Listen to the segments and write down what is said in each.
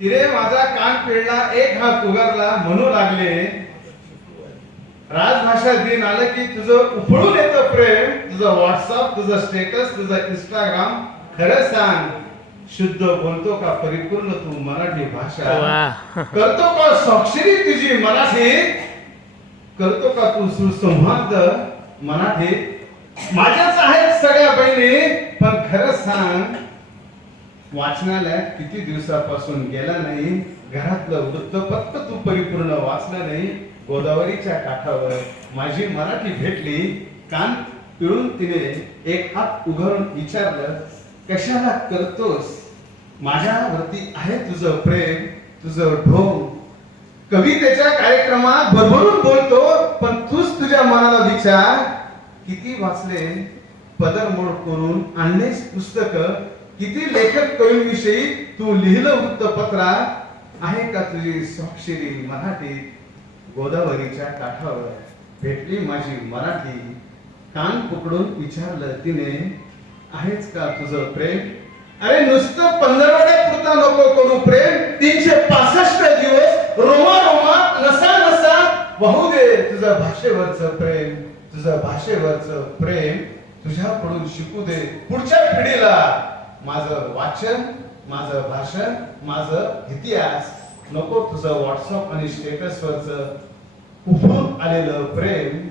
तिरे माझा कान पिळला एक हात उगारला म्हणू लागले राजभाषा दिन आलं की तुझं उफळून येतं प्रेम, तुझं व्हॉट्सअप, तुझं स्टेटस, तुझं इंस्टाग्राम. खरं सांग, शुद्ध बोलतो का परिपूर्ण तू मराठी भाषा? करतो का स्वाक्षरी तुझी मराठी? करतो का तू सुसंवाद मराठी? माझ्याच आहेत सगळ्या बहिणी, पण खरं सांग वाचनालयात किती दिवसापासून गेला नाही, घरातलं वृत्तपत्र तू परिपूर्ण वाचलं नाही. गोदावरीच्या काठावर माझी मराठी भेटली, कान पिळून तिने एक हात उघडून विचारलं कशाला करतोस? माझ्यावरती आहे तुझं प्रेम, तुझं ढोंग. कवितेच्या कार्यक्रमात भरभरून बोलतो, पण तूच तुझ्या मनाला विचार किती वाचले, पदरमोड करून आणलेस पुस्तक. किती लेखक कवींविषयी तू लिहिलं वृत्तपत्रात, आहे का तुझी स्वाक्षरी मराठी? गोदावरीच्या काठावर भेटली माझी मराठी, कान पकडून विचारलं तिने आहेच का तुझं प्रेम? अरे नुसतं 15 पुरता नको करू प्रेम, 365 दिवस रोमा रोमा नसा नसा वाहू दे तुझं भाषेवरचं प्रेम, तुझं भाषेवरचं प्रेम तुझ्याकडून शिकू दे पुढच्या पिढीला. माझं वाचन, माझं भाषण, माझं इतिहास. नको तुझं व्हॉट्सअप आणि स्टेटस वरचं उफळून आलेलं प्रेम.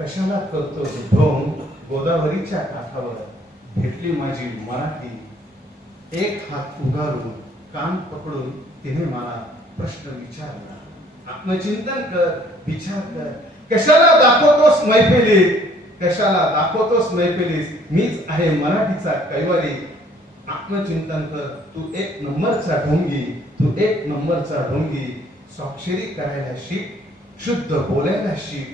कशाला करतो ढोंग? गोदावरीच्या काठावर भेटली माझी मराठी, एक हात उगारून कान पकडून तिने मला प्रश्न विचारला. आत्मचिंतन कर, विचार कर. कशाला दाखवतोस मैफिलीत, कशाला दाखवतोस मैफिलीत मीच आहे मराठीचा कैवारी. आत्मचिंतन कर, तू एक नंबरचा ढोंगी, तू एक नंबरचा ढोंगी. स्वाक्षरी करायला शिक, शुद्ध बोलायला शिक,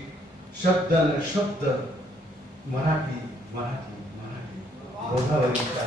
शब्द न शब्द मराठी मराठी मराठी. गोदावरीचा